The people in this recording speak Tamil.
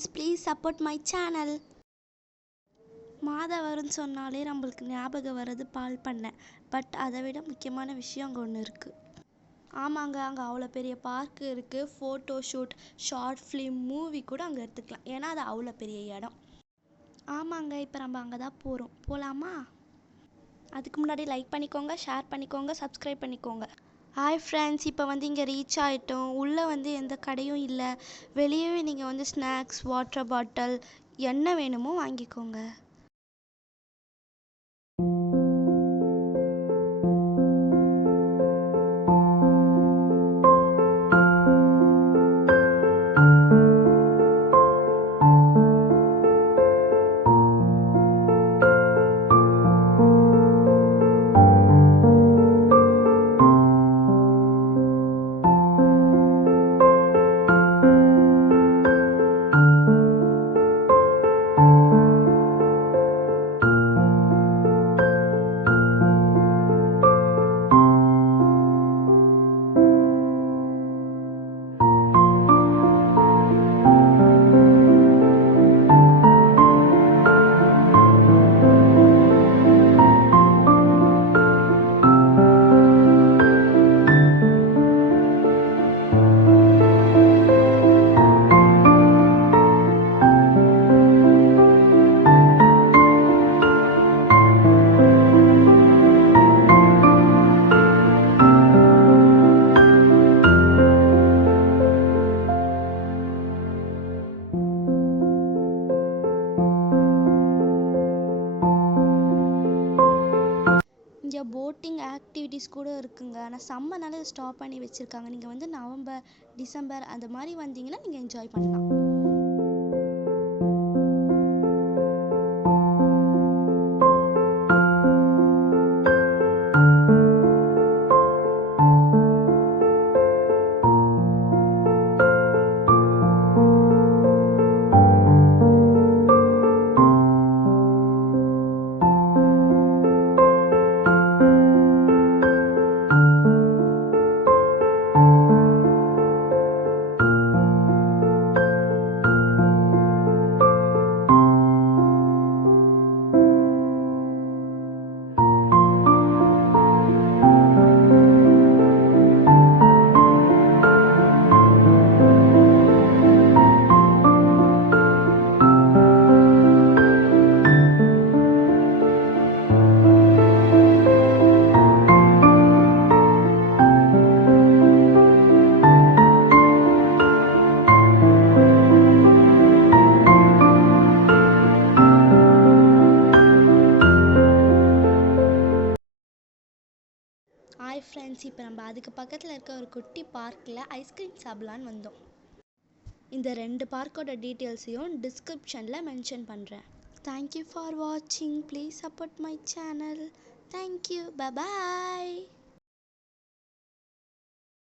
friends, please support my channel. மாதவரம்னு சொன்னாலே நம்மளுக்கு ஞாபகம் வர்றது பால் பண்ணை. பட் அதை விட முக்கியமான விஷயம் அங்கே ஒன்று இருக்குது. ஆமாங்க, அங்கே அவ்வளோ பெரிய பார்க் இருக்குது. Photo shoot, short film, movie கூட அங்கே எடுத்துக்கலாம். ஏன்னா அது அவ்வளோ பெரிய இடம். ஆமாங்க, இப்போ நம்ம அங்கே தான் போகிறோம். போகலாமா? அதுக்கு முன்னாடி லைக் பண்ணிக்கோங்க, ஷேர் பண்ணிக்கோங்க, சப்ஸ்கிரைப் பண்ணிக்கோங்க. ஹாய் ஃப்ரெண்ட்ஸ், இப்போ இங்கே ரீச் ஆகிட்டோம். உள்ளே எந்த கடையும் இல்லை. வெளியவே நீங்கள் ஸ்நாக்ஸ், வாட்டர் பாட்டில் என்ன வேணுமோ வாங்கிக்கோங்க. இங்கே போட்டிங் ஆக்டிவிட்டீஸ் கூட இருக்குங்க. ஆனால் சம்மர்னால ஸ்டாப் பண்ணி வச்சுருக்காங்க. நீங்கள் நவம்பர், டிசம்பர் அந்த மாதிரி வந்தீங்கன்னா நீங்கள் என்ஜாய் பண்ணலாம். ஹாய் ஃப்ரெண்ட்ஸ், இப்போ நம்ம அதுக்கு பக்கத்தில் இருக்க ஒரு குட்டி பார்க்கில் ஐஸ்கிரீம் சாப்பிட்லான்னு வந்தோம். இந்த 2 பார்க்கோட டீட்டெயில்ஸையும் டிஸ்கிரிப்ஷனில் மென்ஷன் பண்ணுறேன். தேங்க்யூ ஃபார் வாட்சிங். Please support my channel. Thank you. Bye bye.